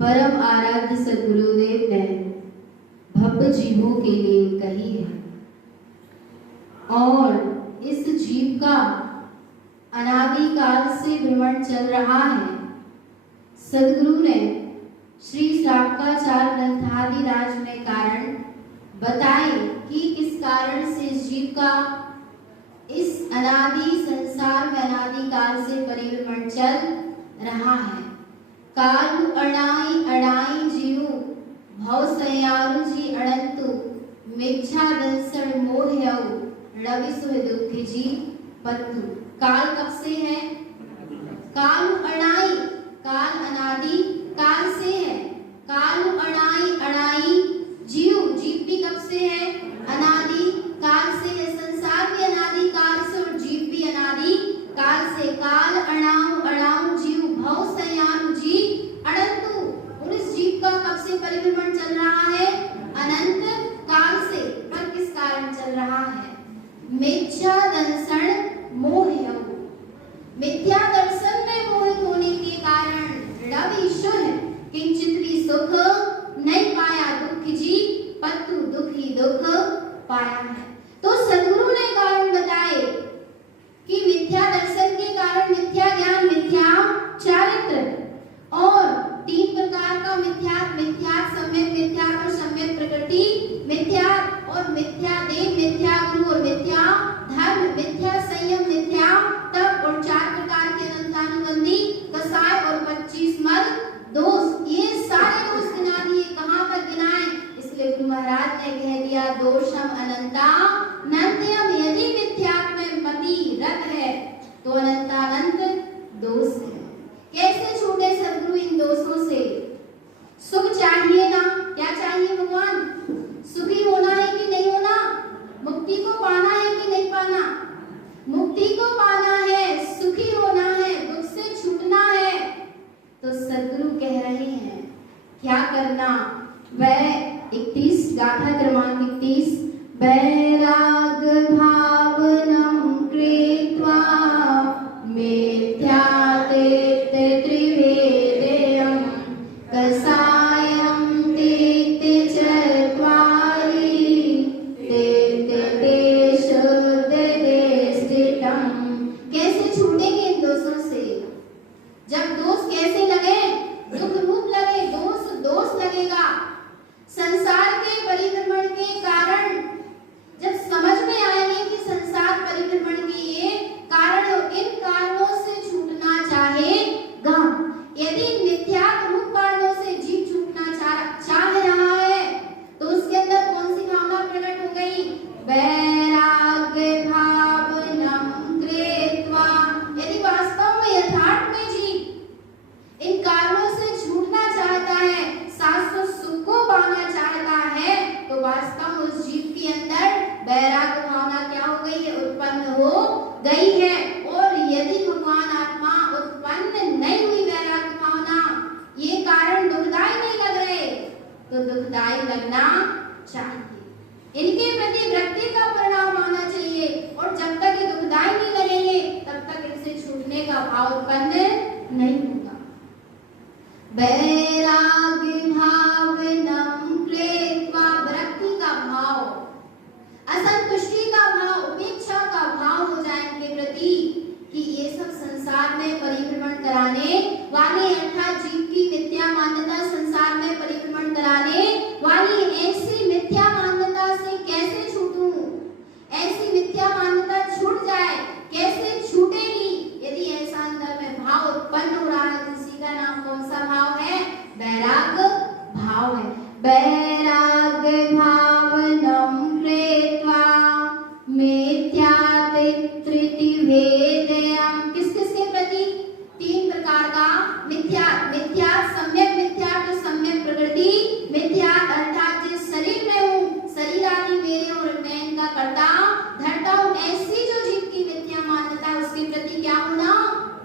परम आराध्य सद्गुरुदेव ने भक्त जीवों के लिए कही है और इस जीव का अनादिकाल से भ्रमण चल रहा है। सद्गुरु ने श्री श्रावकाचार्य ग्रंथादिराज में कारण बताए कि किस कारण से जीव का इस अनादि संसार में अनादिकाल से परिभ्रमण चल रहा है। कालु अणाई अणाई जीव भव सयारु जी अनंतु मिच्छा दंसण मोहयौ रवि सुह दुख जी पत्तु। काल कब से है? कालु अणाई, काल अनादि काल से है। कालु अणाई अणाई जीव, जीव भी कब से है? अनादि काल से है। संसार भी अनादि काल से और जीव भी अनादि काल से। काल अणाउ अणाउ जीव भव सयानु जी अनंतु। और इस जीव का कब से परिभ्रमण चल रहा है? अनंत काल से। पर किस कारण चल रहा है? मिथ्या दर्शन मोहयौ, मिथ्या दर्शन में मोहित होने के कारण रवि शुह किंचित भी सुख नहीं पाया, दुख जी पत्तु दुखी दुख पाया है। तो सद्गुरु ने कारण बताए कि मिथ्या दर्शन के कारण मिथ्या ज्ञान, मिथ्या चारित्र और तीन प्रकार का मिथ्यात्, मिथ्यात् सम्यक मिथ्यात् और सम्यक प्रकृति मिथ्यात् और मिथ्या देव, मिथ्या गुरु और मिथ्या धर्म, मिथ्या संयम, मिथ्या तप और चार प्रकार के अनंतानुबंधी कसाय और 25 मद दोष। ये सारे दोष गिना दिए। कहाँ पर गिनाए? इसलिए गुरु महाराज ने कह दिया दोषम अनंता नंत्यम। यदि मिथ्यात्व में मति रत है तो अनंतानंत दोष है। कैसे छूटे सद्गुरु इन दोषों से? सुख चाहिए ना? क्या चाहिए भगवान? सुखी होना है कि नहीं होना? मुक्ति को पाना है कि नहीं पाना? मुक्ति को पाना है, सुखी होना है, दुख से छूटना है। तो सद्गुरु कह रहे हैं क्या करना? वह 31 गाथा क्रमांक 31 वैराग भावनम कृत्वा मिथ्याते त्रिवेदेयं कसा वैराग्य भावनम कृत्वा। यदि वास्तव में यथार्थ में जीव इन कारणों से छूटना चाहता है, शाश्वत सुख को पाना चाहता है, तो वास्तव में उस जीव के अंदर वैराग्य भावना क्या हो गई है, उत्पन्न हो गई है। और यदि भगवान आत्मा उत्पन्न नहीं हुई वैराग्य भावना, ये कारण दुखदायी नहीं लग रहे, तो दुखदायी लगना चाहिए, इनके प्रति विरक्ति का परिणाम आना चाहिए। और जब तक ये दुखदायी नहीं लगेंगे तब तक इनसे छूटने का भाव उत्पन्न नहीं होगा। वैराग्य भावनम कृत्वा, विरक्ति का भाव, असंतुष्टि का भाव, उपेक्षा का भाव हो जाए इनके प्रति कि ये सब संसार में परिभ्रमण कराने वाले, अर्थात जीव की मिथ्या मान्यता संसार में परिभ्रमण कराने वाली ऐसी मिथ्या मान्यता से कैसे छूटूं, ऐसी मिथ्या मान्यता छूट जाए, कैसे छूटेगी? यदि ऐसा अंदर में भाव उत्पन्न हो रहा है, इसी का नाम कौन सा भाव है? वैराग्य भाव है। वैराग्य भावनम कृत्वा मिथ्यातित्रिति भेदयम्। किस किस के प्रति? तीन प्रकार का मिथ्या, मिथ्या सम्यक मिथ्या, तो सम्यक प्रकृति मिथ्या, अर्थात जिस शरीर में हूँ, शरीर आदि मेरे और मैं इनका कर्ता धर्ता हूँ, ऐसी जो जीव की मिथ्या मान्यता है उसके प्रति क्या होना?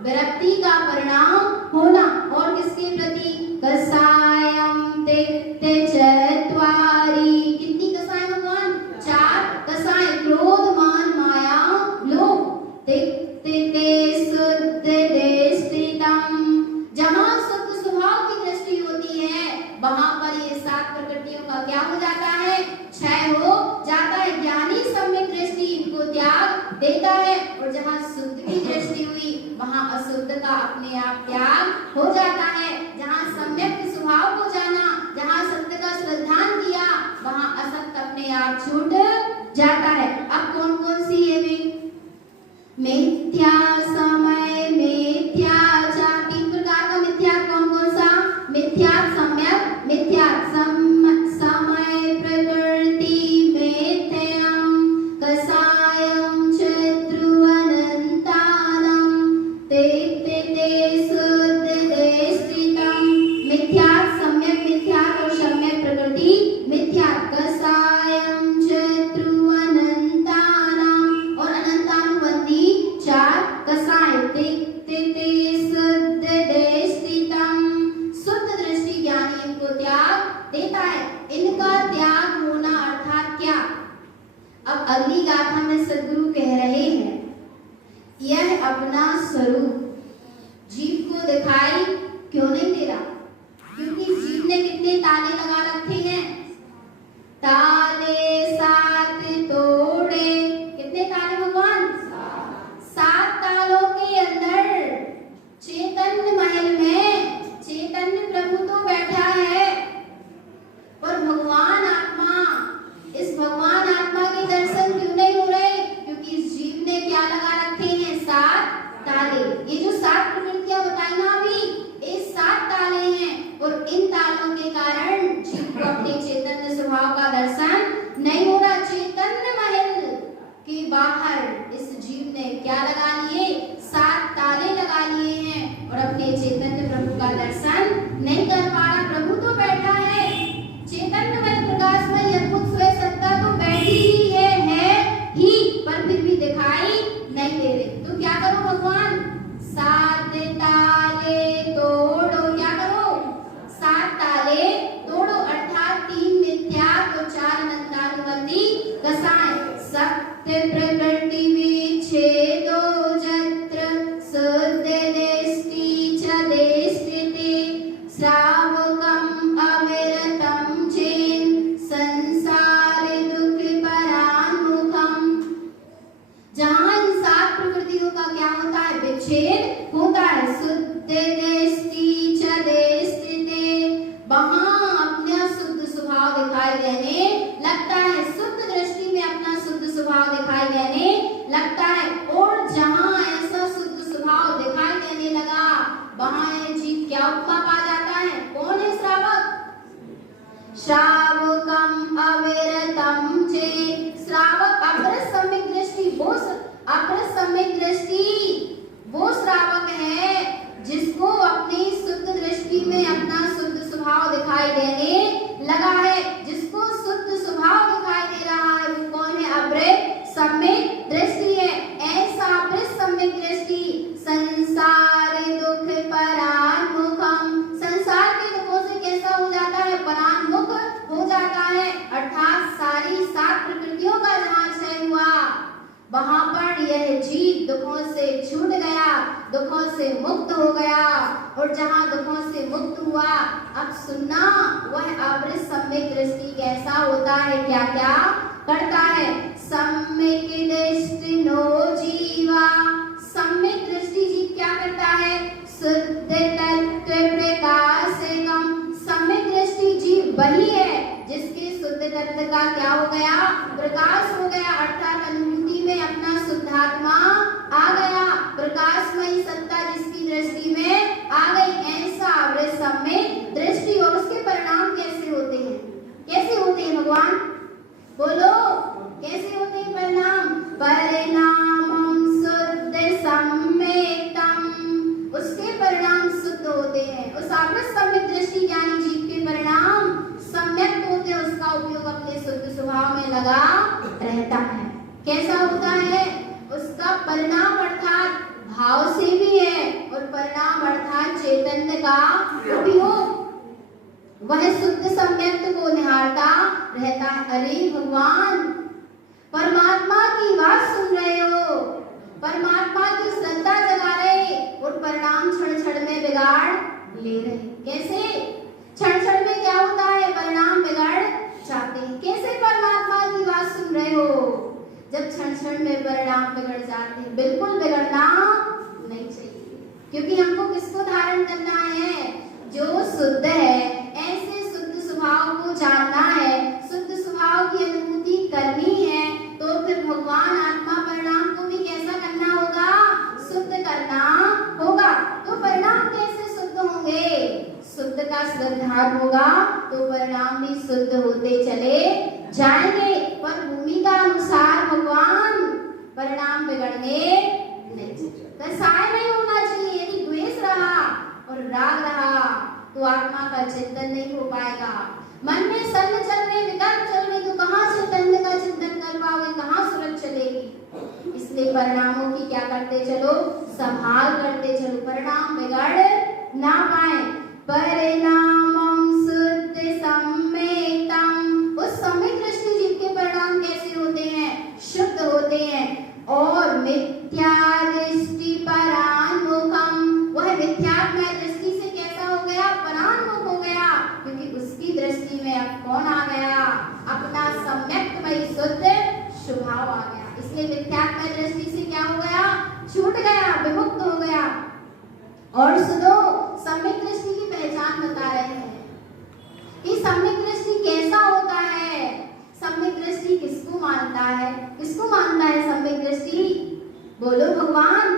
विरक्ति का परिणाम होना। और किसके प्रति? कसायम तिक्ते चत्वारि। कितनी कसाय भगवान? चार कसाय, क्रोध मान माया लोभ। तिक्ते शुद्ध दृष्टितम, जहाँ शुद्ध स्वभाव की दृष्टि होती है वहाँ पर ये सात प्रकृतियों का क्या हो जाता है? क्षय हो जाता है। ज्ञानी सम्यक दृष्टि इनको त्याग देता है, और जहाँ शुद्ध की दृष्टि हुई वहाँ अशुद्ध का अपने आप त्याग हो जाता है। जहाँ सम्यक स्वभाव को जाना, जहाँ सत्य का श्रद्धान किया, वहाँ असत्य अपने आप छूट जाता है। अब कौन कौन सी है वे? मिथ्या समय, मिथ्या चा, तीन प्रकार का मिथ्या कौन कौन सा? मिथ्या सम्यक मिथ्या, समय प्रकृति मिथ्याम, कसायम चतुरनंतानम, ते शुद्ध दृष्टितम। मिथ्या सम्यक मिथ्या और सम्यक प्रकृति मिथ्या, कसायम चतुरनंतानम, और अनंतानुबंधी चार कसाय। ते शुद्ध दृष्टितम, शुद्ध दृष्टि ज्ञानी इनको त्याग देता है। इनका त्याग होना अर्थात क्या? अब अगली गाथा में सद्गुरु कह रहे हैं, यह अपना स्वरूप जीव को दिखाई क्यों नहीं दे रहा? क्योंकि जीव ने कितने ताले लगा रखे हैं? ताले सात तोड़े। कितने ताले भगवान? सात तालों के अंदर चैतन्य महल में चैतन्य प्रभु तो बैठा है, पर भगवान आत्मा, इस भगवान आत्मा के दर्शन क्यों नहीं हो रहे? क्योंकि इस जीव ने क्या लगा रखे हैं? सात ताले। ये जो सात प्रकृतियां बताई ना अभी, ये सात ताले हैं, और इन तालों के कारण जीव को अपने चैतन्य स्वभाव का दर्शन नहीं हो रहा। चैतन्य महल के बाहर इस जीव ने क्या लगा लिए? सात ताले लगा लिए हैं, और अपने चैतन्य प्रभु का दर्शन नहीं कर पा रहा। प्रभु तो बैठा है, चैतन्यमय प्रकाशमय अद्भुत स्वयं सत्ता तो बैठी ही है ही, पर फिर भी दिखाई नहीं दे रहे। तो क्या करो भगवान? सात ताले तोड़ो। क्या करो? सात ताले तोड़ो, अर्थात तीन मिथ्या तो चार अनंतानुबंधी कसाय। सत्य प्रकृति विच्छेदो जत्र शुद्ध दृष्टि च दृष्टिते, श्रावकम अविरतम चेन संसार दुख परान्मुखम। जहाँ इन सात प्रकृतियों का क्या होता है? विच्छेद होता है। शुद्ध दृष्टि च दृष्टिते, वहाँ अपना शुद्ध स्वभाव दिखाई देने लगता है। शुद्ध दृष्टि में अपना शुद्ध स्वभाव दिखाई देने लगता है, और जहाँ ऐसा शुद्ध स्वभाव दिखाई देने लगा वहाँ यह जीव क्या उपमा पा जाता है? कौन है श्रावक? श्रावकम अविरतम चेत्, श्रावक वहां पर यह जीव दुखों से छूट गया, दुखों से मुक्त हो गया। और जहां दुखों से मुक्त हुआ, अब सुनना, वह अमृत सम्यक दृष्टि कैसा होता है, क्या क्या करता है। सम्यक दृष्टि नो जीवा, सम्यक दृष्टि जीव क्या करता है, शुद्ध तत्व प्रकाशकम। सम्यक दृष्टि जीव वही है जिसके शुद्ध तत्व का क्या हो गया, प्रकाश हो गया, अर्थात अनुभूति में अपना शुद्धात्मा आ गया, प्रकाशमयी सत्ता जिसकी दृष्टि में आ गई। ऐसा अमृत सम्यक दृष्टि। और उसके परिणाम कैसे होते हैं, कैसे होते हैं भगवान, बोलो कैसे होते हैं परिणाम। परिणामम शुद्ध सम्यक्तम, उसके परिणाम शुद्ध होते हैं। उस अमृत सम्यक दृष्टि ज्ञानी जीव के परिणाम सम्यक होते हैं, उसका उपयोग अपने शुद्ध स्वभाव में लगा रहता है। कैसा होता है, उसका परिणाम अर्थात भाव से भी है, और परिणाम अर्थात चैतन्य का उपयोग, वह शुद्ध सम्यक्त को निहारता रहता है। अरे भगवान, परमात्मा की बात सुन रहे हो, परमात्मा की श्रद्धा जगा रहे, और परिणाम क्षण क्षण में बिगाड़ ले रहे। कैसे, क्षण क्षण में क्या होता है, परिणाम बिगड़ जाते हैं। कैसे परमात्मा की बात सुन रहे हो, जब क्षण क्षण में परिणाम बिगड़ जाते हैं। बिल्कुल बिगड़ना नहीं चाहिए, क्योंकि हमको किसको धारण करना है, जो शुद्ध है। ऐसे शुद्ध स्वभाव को जानना है, शुद्ध स्वभाव की अनुभूति करनी है, तो फिर भगवान आत्मा परिणाम को भी कैसा करना होगा, शुद्ध करना होगा। तो परिणाम कैसे शुद्ध होंगे, शुद्ध का श्रद्धार्थ होगा तो परिणाम भी शुद्ध होते चले जाएंगे। पर भूमिका अनुसार भगवान परिणाम बिगड़ने नहीं चाहिए, कसाय नहीं होना चाहिए। यदि द्वेष रहा और राग रहा तो आत्मा का चिंतन नहीं हो पाएगा। मन में सल चल रहे, विकल्प चल रहे, तो कहाँ चैतन्य का चिंतन कर पाओगे, कहाँ सूरज चलेगी। इसलिए परिणामों की क्या करते चलो, संभाल करते चलो, परिणाम बिगड़ ना पाए। परिणामम शुद्ध सम्यक्तम, उस सम्यक दृष्टि जीव के परिणाम कैसे होते हैं, शुद्ध होते हैं। और मिथ्या दृष्टि परान्मुखम, वह मिथ्यात्मय दृष्टि से कैसा हो गया, परान्मुख हो गया, क्योंकि उसकी दृष्टि में अब कौन आ गया, अपना सम्यक्तमयी शुद्ध स्वभाव आ गया। इसलिए मिथ्यात्मय दृष्टि से क्या हो गया, छूट गया, विमुक्त हो गया। और सुनो, सम्यक दृष्टि की पहचान बता रहे हैं कि सम्यक दृष्टि कैसा होता है, सम्यक दृष्टि किसको मानता है, किसको मानता है सम्यक दृष्टि, बोलो भगवान।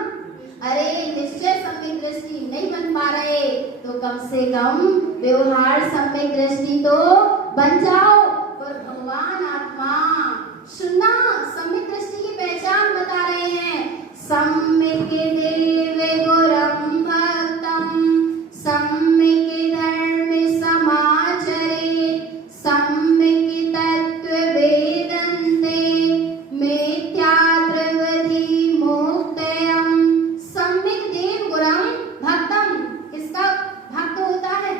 अरे निश्चय सम्यक दृष्टि नहीं बन पा रहे तो कम से कम व्यवहार सम्यक दृष्टि तो बन जाओ। और भगवान आत्मा सुनना, सम्यक दृष्टि की पहचान बता रहे हैं। सम्यक देव गुरम भक्तम, सम्यक धर्म समाचरेत्, सम्यक तत्व वेदन्ते, मिथ्या प्रवृत्ति मुक्तयम्। सम्यक देव गुरम भक्तम, किसका भक्त होता है,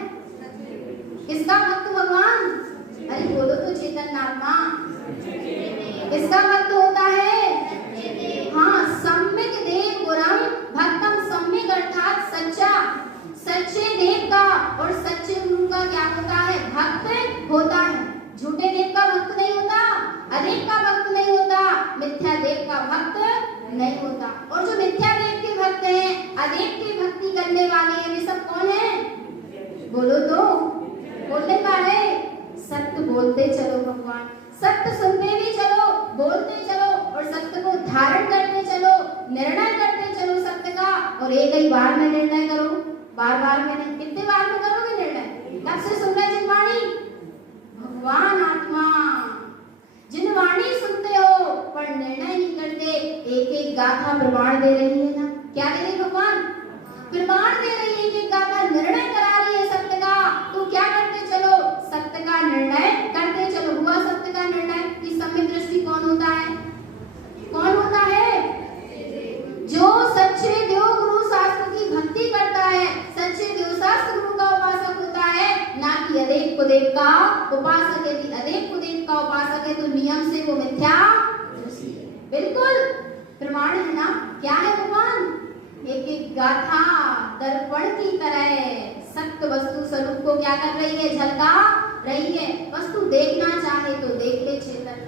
किसका भक्त भगवान, अरे बोलो तो चेतन आत्मा, किसका भक्त होता है, हाँ, सम्यक देव गुरम भक्तम। सम्यक अर्थात सच्चा, सच्चे देव का और सच्चे गुरु का क्या होता है, भक्त होता है। झूठे देव का भक्त नहीं होता, अदेव का भक्त नहीं होता, मिथ्या देव का भक्त नहीं होता। और जो मिथ्या देव के भक्त हैं, अदेव की भक्ति करने वाले हैं, वे सब कौन हैं, बोलो तो, बोलने वाले, सत्य बोलते चलो भगवान, सत्य सुनते भी चलो, बोलते चलो, और सत्य को धारण करते चलो, निर्णय करते चलो सत्य का। और एक ही बार में निर्णय करो, बार बार में नहीं। कितने बार में करोगे निर्णय, कब से सुन रहे जिनवाणी, भगवान आत्मा जिन वाणी सुनते हो पर निर्णय नहीं करते, एक एक गाथा प्रमाण दे रही है ना, क्या दे रही भगवान, प्रमाण दे रही है, एक एक गाथा निर्णय करा रही है सत्य का। तो क्या करते चलो, सत्य का निर्णय करते चलो। हुआ सत्य का निर्णय कि सम्यक दृष्टि कौन होता है, कौन होता है, जो सच्चे देव गुरु शास्त्र की भक्ति करता है, सच्चे देव शास्त्र गुरु का उपासक होता है, ना कि अदेव कुदेव का उपासक। यदि अदेव कुदेव का उपासक है तो नियम से वो मिथ्या, बिल्कुल प्रमाण है ना, क्या है भगवान? एक एक गाथा दर्पण की तरह सत्य वस्तु स्वरूप को क्या कर रही है? झलका रही है। वस्तु देखना चाहे तो देख ले चेतन,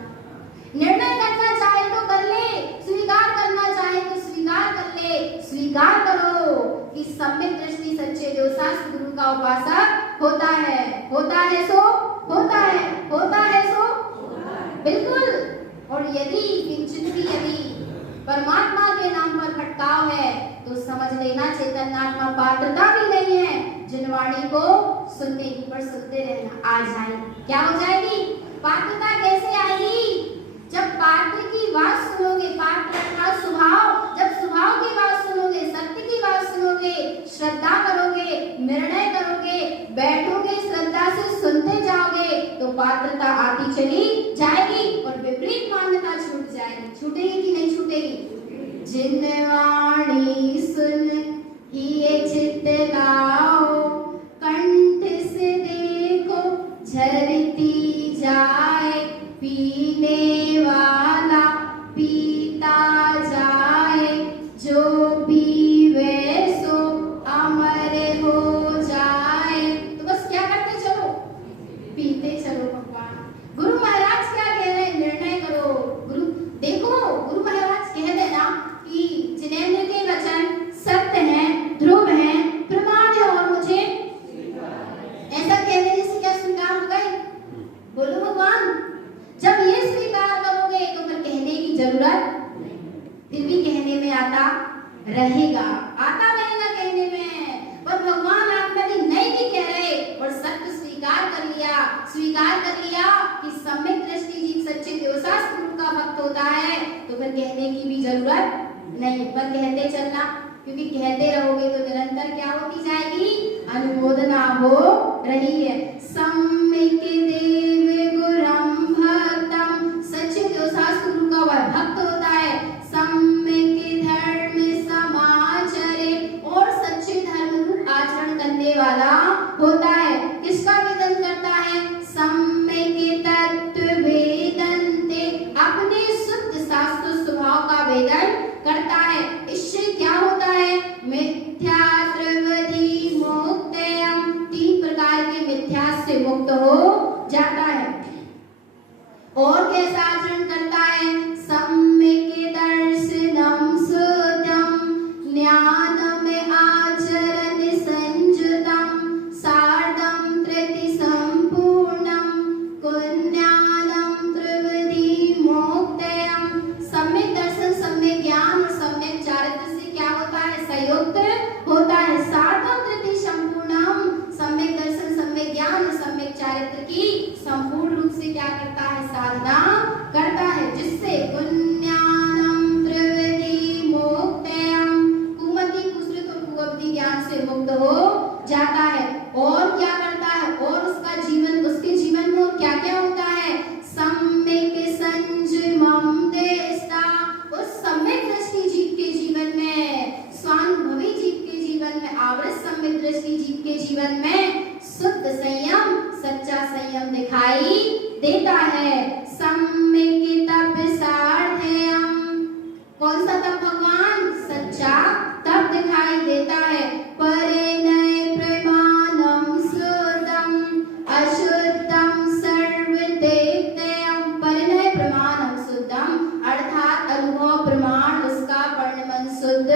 निर्णय करना चाहे तो कर ले, स्वीकार करना चाहे तो स्वीकार कर ले। स्वीकार करो कि सम्यक दृष्टि सच्चे जो शास्त्र गुरु का उपासक होता है। होता है सो होता है, होता है सो बिल्कुल। और यदि किंचित भी यदि परमात्मा के नाम पर खटकाव है तो समझ लेना चैतन्यात्मा पात्रता भी नहीं है। जिनवाणी को सुनने की पर सुनते रहना आ जाए, क्या हो जाएगी? पात्रता कैसे आएगी? जब पात्र की बात सुनोगे, पात्र का स्वभाव, जब स्वभाव की बात सुनोगे, सत्य की बात सुनोगे, श्रद्धा करोगे, निर्णय करोगे, बैठोगे, श्रद्धा से सुनते जाओगे तो पात्रता आती चली जाएगी और विपरीत मान्यता छूट जाएगी। छूटेगी कि नहीं छूटेगी? जिनवाणी सुन ये चित्त लाओ, कंठ से देखो झरती जाए, पीने वाला पीता जाए, जो पीवे सो अमर हो जाए। तो बस क्या करते चलो? पीते चलो भगवान। गुरु महाराज क्या कह रहे हैं? निर्णय करो। गुरु देखो, गुरु महाराज कह देना कि जिनेंद्र के वचन सत्य हैं, ध्रुव हैं, प्रमाण है और मुझे ऐसा कह देने से क्या स्वीकार हो गए? बोलो भगवान। जब ये स्वीकार करोगे तो फिर कहने की जरूरत फिर भी कहने में आता रहेगा कहने में। पर भगवान आपने नहीं भी कह रहे और सत्य स्वीकार कर लिया कि सम्यक दृष्टि जीव सच्चे देवशास्त्र गुरु का भक्त होता है तो फिर कहने की भी जरूरत नहीं, पर कहते चलना, क्योंकि कहते रहोगे तो निरंतर क्या होती जाएगी? अनुमोदना हो रही है। सम्यक देव गुरम भक्तम, सच्चे देवशास्त्र गुरु का वह भक्त होता है। सम्यक धर्म समाचरे, और सच्चे धर्म रूप आचरण करने वाला होता है। किसका वेदन करता है? सम्यक तत्व वेदन्ते, अपने शुद्ध शास्त्र स्वभाव का वेदन करता है। इससे क्या होता है? मिथ्या त्रिविधि मुक्तयम, 3 प्रकार के मिथ्या से मुक्त हो जाता है। और कैसा आचरण करता है? सम्यक दर्शनम शुद्धम, ज्ञान में आचरण संयुतम, सार्धम त्रिति संपूर्णम, कुज्ञानम त्रिविधि मुक्तयम। सम्यक दर्शन, सम्यक ज्ञान और सम्यक चारित्र से क्या होता है? संयुक्त होता है। सार्धम त्रिति संपूर्णम, सम्यक दर्शन, सम्यक ज्ञान और सम्यक चारित्र की संपूर्ण रूप से क्या करता है? साधना करता है, जिससे कुज्ञानम त्रिविधि मुक्तयम, कुमति कुसृत और कुअवधि ज्ञान से मुक्त हो जाता है। और क्या करता है? और उसका जीवन, उसके जीवन में क्या क्या होता है? सम्यक संयमम देशता, उस सम्यक दृष्टि जीव के जीवन में, स्वानुभवी जीव के जीवन में, आवृत सम्यक दृष्टि जीव के जीवन में शुद्ध संयम, सच्चा संयम दिखाई देता है। सम्यक तप साधयम, कौन सा तप भगवान? सच्चा तप दिखाई देता है। परिणय प्रमाणम शुद्धम अशुद्धम सर्वदेवतयम, परिणय प्रमाणम शुद्धम अर्थात अनुभव प्रमाण उसका वर्णमन शुद्ध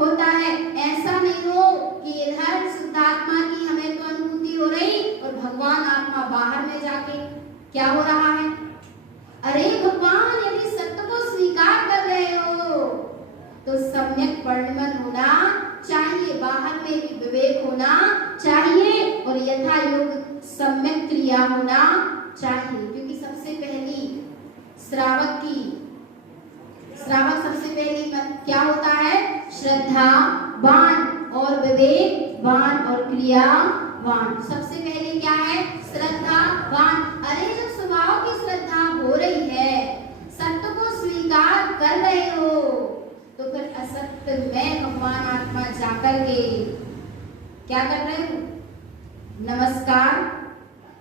होता है। ऐसा नहीं हो कि इधर शुद्धात्मा की हमें तो अनुभूति हो रही और भगवान आत्मा बाहर में जाके क्या हो रहा है? अरे भगवान, यदि सत्य को स्वीकार कर रहे हो तो सम्यक वर्णमन होना चाहिए, बाहर में भी विवेक होना चाहिए और यथा योग सम्यक क्रिया होना चाहिए। क्योंकि सबसे पहली श्रावक सबसे पहली क्या होता है? श्रद्धावान और विवेकवान और क्रियावान। सबसे पहले क्या है? श्रद्धावान। अरे जब स्वभाव की श्रद्धा हो रही है, सत्य को स्वीकार कर रहे हो तो फिर असत्य में भगवान आत्मा जाकर के क्या कर रहे हो? नमस्कार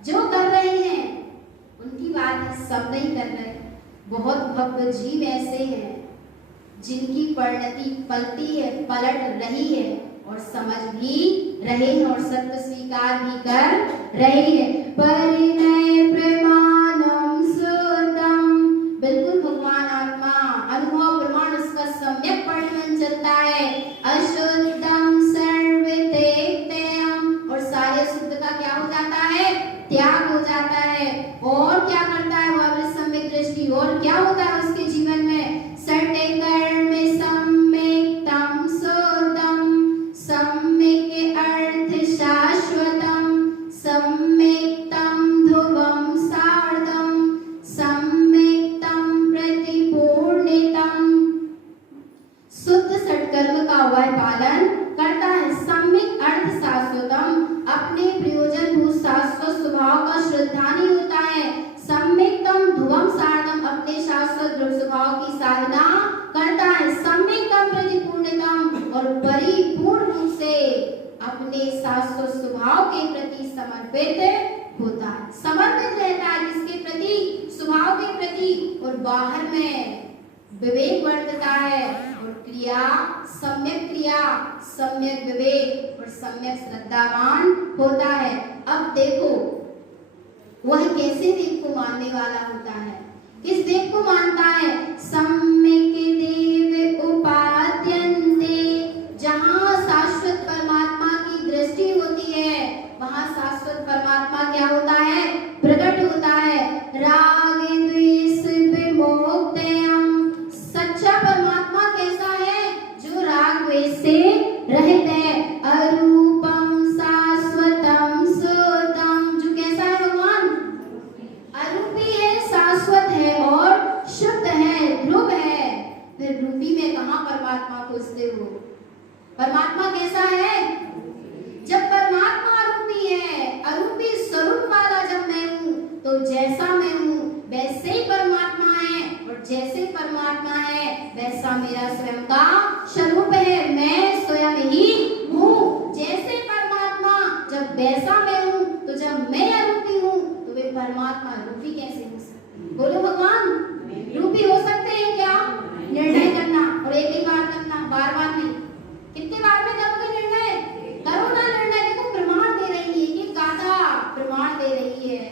जो कर रहे हैं उनकी बात है, सब नहीं कर रहे। बहुत भक्त जीव ऐसे हैं जिनकी परिणति पलट रही है और समझ भी रहे हैं और सत्य स्वीकार भी कर रहे हैं। परिणय प्रमाणम सुतम, बिल्कुल भगवान आत्मा अनुभव प्रमाण उसका सम्यक परिणन चलता है। अशुद्धम सर्वतेक्तयम, और सारे शुद्ध का क्या हो जाता है? त्याग हो जाता है। और क्या करता है वह सम्यक दृष्टि, और क्या होता है उसके जीवन में? सटे कर्म सम्यक्तम सुतम, सम्यक के अर्थ शाश्वतम, सम्यक्तम ध्रुवम सार्धम, सम्यक्तम प्रतिपूर्णितम। शुद्ध सत्कर्म का वह पालन करता है। सम्यक अर्थ शाश्वतम, अपने प्रयोजन भूत शाश्वत स्वभाव का श्रद्धानी होता है। सम्यक्तम ध्रुवम सार्धम, अपने शाश्वत ध्रुव स्वभाव की साधना करता है। सम्यक्तम प्रतिपूर्णितम, और परिपूर्ण रूप से अपने शाश्वत स्वभाव के प्रति समर्पित होता है। समर्पित रहता है किसके प्रति? स्वभाव के प्रति। और बाहर में विवेक बरतता है, और क्रिया सम्यक विवेक और सम्यक श्रद्धावान होता है। अब देखो वह कैसे देव को मानने वाला होता है? किस देव को मानता है? सम्यक देव उपाद्यन्ते, जहाँ शाश्वत परमात्मा की दृष्टि होती है वहाँ शाश्वत परमात्मा क्या होता है? प्रकट होता है। राग द्वेष विमुक्तयम, सच्चा परमात्मा कैसा है? जो राग द्वेष से रहित है। अरूपम शाश्वतम सुतम, जो कैसा है भगवान? अरूपी है, शाश्वत है और शुद्ध है, ध्रुव है। फिर रूपी में कहाँ परमात्मा खोजते हो? परमात्मा कैसा है? जब परमात्मा अरूपी है, अरूपी स्वरूप वाला जब मैं हूँ, तो जैसा मैं हूँ वैसे ही परमात्मा है, और जैसे परमात्मा है वैसा मेरा स्वयं का स्वरूप है। मैं स्वयं ही हूँ। जैसे परमात्मा जब वैसा मैं हूँ, तो जब मैं अरूपी हूँ तो वे परमात्मा रूपी कैसे हो सकते? बोलो भगवान रूपी हो सकते हैं क्या? निर्णय करना, और एक ही बार करना, बार बार नहीं। कितने बार में करोगे निर्णय? करो ना निर्णय। देखो प्रमाण दे रही है, ये गाथा प्रमाण दे रही है।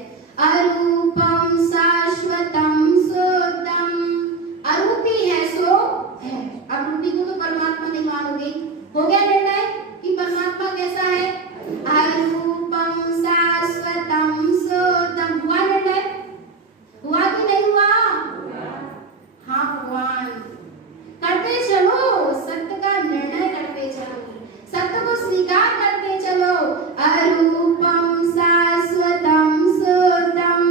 अरूपम शाश्वतम सुतम, अरूपी है सो है। अब रूपी को तो परमात्मा नहीं मानोगे। हो गया निर्णय कि परमात्मा कैसा है? अरूपम शाश्वतम सुतम। हुआ निर्णय? हुआ कि नहीं हुआ? हाँ भगवान, करते चलो, सत्य का निर्णय करते चलो, सत्य को स्वीकार करते चलो। अरूपम शाश्वतम सुतम,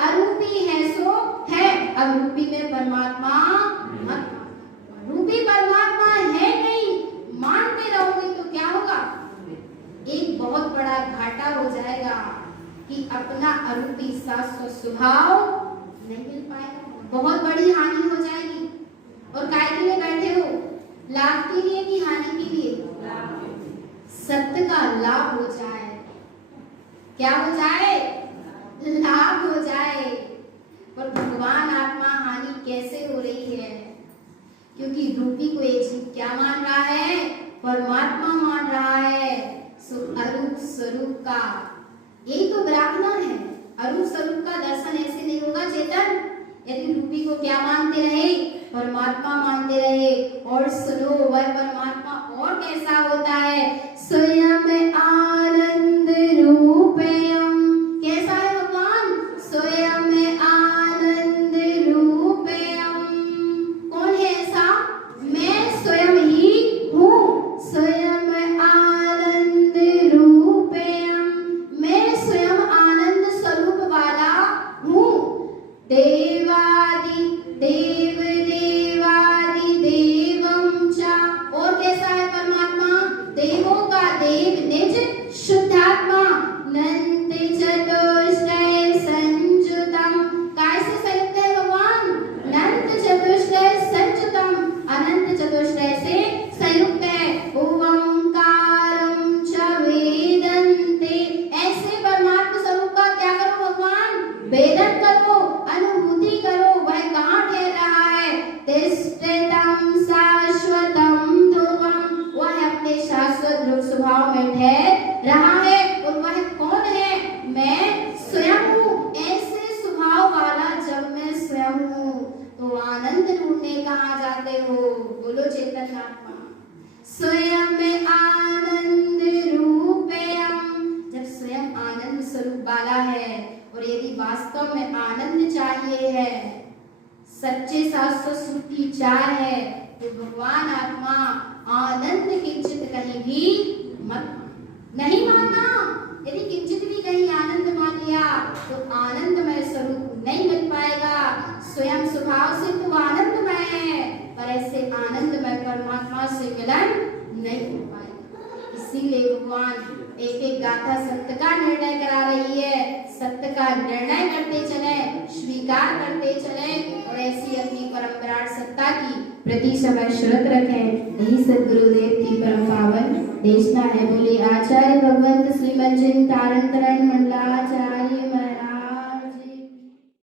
अरूपी है सो है। अब रूपी में परमात्मा मत, रूपी परमात्मा है नहीं, मानते रहोगे तो क्या होगा? एक बहुत बड़ा घाटा हो जाएगा कि अपना अरूपी शाश्वत स्वभाव नहीं मिल पाएगा। बहुत बड़ी हानि हो जाएगी। और काय के लिए बैठे हो? लाभ के लिए कि हानि के लिए? सत्य का लाभ हो जाए। क्या हो जाए? लाभ हो जाए। पर भगवान आत्मा हानि कैसे हो रही है? क्योंकि रूपी को एक जीव क्या मान रहा है? परमात्मा मान रहा है। अरूप स्वरूप का, यही तो विरागना है। अरूप स्वरूप का दर्शन ऐसे नहीं होगा चेतन, यदि रूपी को क्या मानते रहे? परमात्मा मानते रहे। और सुनो वह परमात्मा और कैसा होता है? स्वयं आनंद रूपयम, कैसा है भगवान? स्वयं आनंद रूपयम। कौन है ऐसा? मैं स्वयं ही हूँ। स्वयं आनंद रूपयम, मैं स्वयं आनंद स्वरूप वाला हूँ। देवादि देव देवादि देवम च, और कैसा है परमात्मा? देवों का देव ढूंढने कहाँ जाते हो? बोलो चैतन्य आत्मा। स्वयं में आनंद रूपेयम, जब स्वयं आनंद स्वरूप वाला है और यदि वास्तव में आनंद चाहिए है, सच्चे शाश्वत सुख की चाह है, तो भगवान आत्मा आनंद किंचित कहीं भी मत नहीं माना। यदि किंचित भी कहीं आनंद मान लिया तो आनंदमय स्वरूप नहीं मिल पाएगा। स्वयं स्वभाव से तो आनंदमय है, पर ऐसे आनंदमय परमात्मा से मिलन नहीं हो पाएगा। इसीलिए भगवान एक एक गाथा सत्य का निर्णय करा रही है। सत्य का निर्णय करते चले, स्वीकार करते चले और ऐसी अपनी परम विराट सत्ता की प्रति समय श्रद्धा रखें। यही सद्गुरुदेव की परम पावन देशना है। बोले आचार्य भगवंत श्रीमज्जिन तारण तरण मंडलाचार्य